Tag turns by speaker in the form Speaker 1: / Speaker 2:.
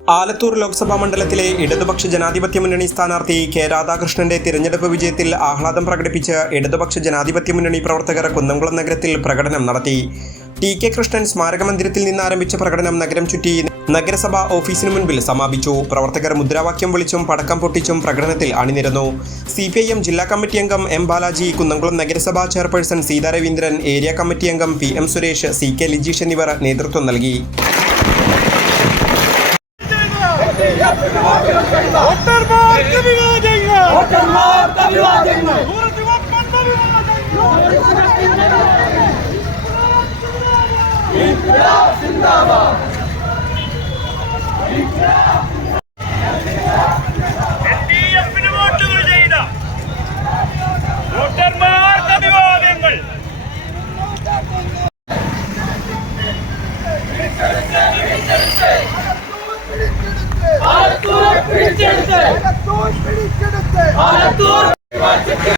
Speaker 1: ആലത്തൂർ ലോക്സഭാ മണ്ഡലത്തിലെ ഇടതുപക്ഷ ജനാധിപത്യ മുന്നണി സ്ഥാനാർത്ഥി കെ രാധാകൃഷ്ണന്റെ തിരഞ്ഞെടുപ്പ് വിജയത്തിൽ ആഹ്ലാദം പ്രകടിപ്പിച്ച് ഇടതുപക്ഷ ജനാധിപത്യ മുന്നണി പ്രവർത്തകർ കുന്നംകുളം നഗരത്തിൽ പ്രകടനം നടത്തി. ടി കെ കൃഷ്ണൻ സ്മാരക മന്ദിരത്തിൽ നിന്ന് ആരംഭിച്ച പ്രകടനം നഗരം ചുറ്റി നഗരസഭാ ഓഫീസിന് മുൻപിൽ സമാപിച്ചു. പ്രവർത്തകർ മുദ്രാവാക്യം വിളിച്ചും പടക്കം പൊട്ടിച്ചും പ്രകടനത്തിൽ അണിനിരന്നു. സി പി ഐ എം ജില്ലാ കമ്മിറ്റി അംഗം എം ബാലാജി കുന്നംകുളം നഗരസഭാ chairperson Seetha Raveendran area committee അംഗം P M Suresh C K Lijeesh എന്നിവർ നേതൃത്വം നൽകി.
Speaker 2: വോട്ടർമാർക്ക് വിവാദങ്ങൾ
Speaker 3: വോട്ടർമാർക്ക് അഭിവാദ്യങ്ങൾ
Speaker 2: നൂറ് വോട്ടെണ്ണ വിവാദങ്ങൾ എൽഡിഎഫിന് വോട്ടുകൾ ചെയ്ത വോട്ടർമാർക്ക് അഭിവാദ്യങ്ങൾ
Speaker 3: ആലത്തൂർ പിടിച്ചെടുത്ത്. ആലത്തൂർ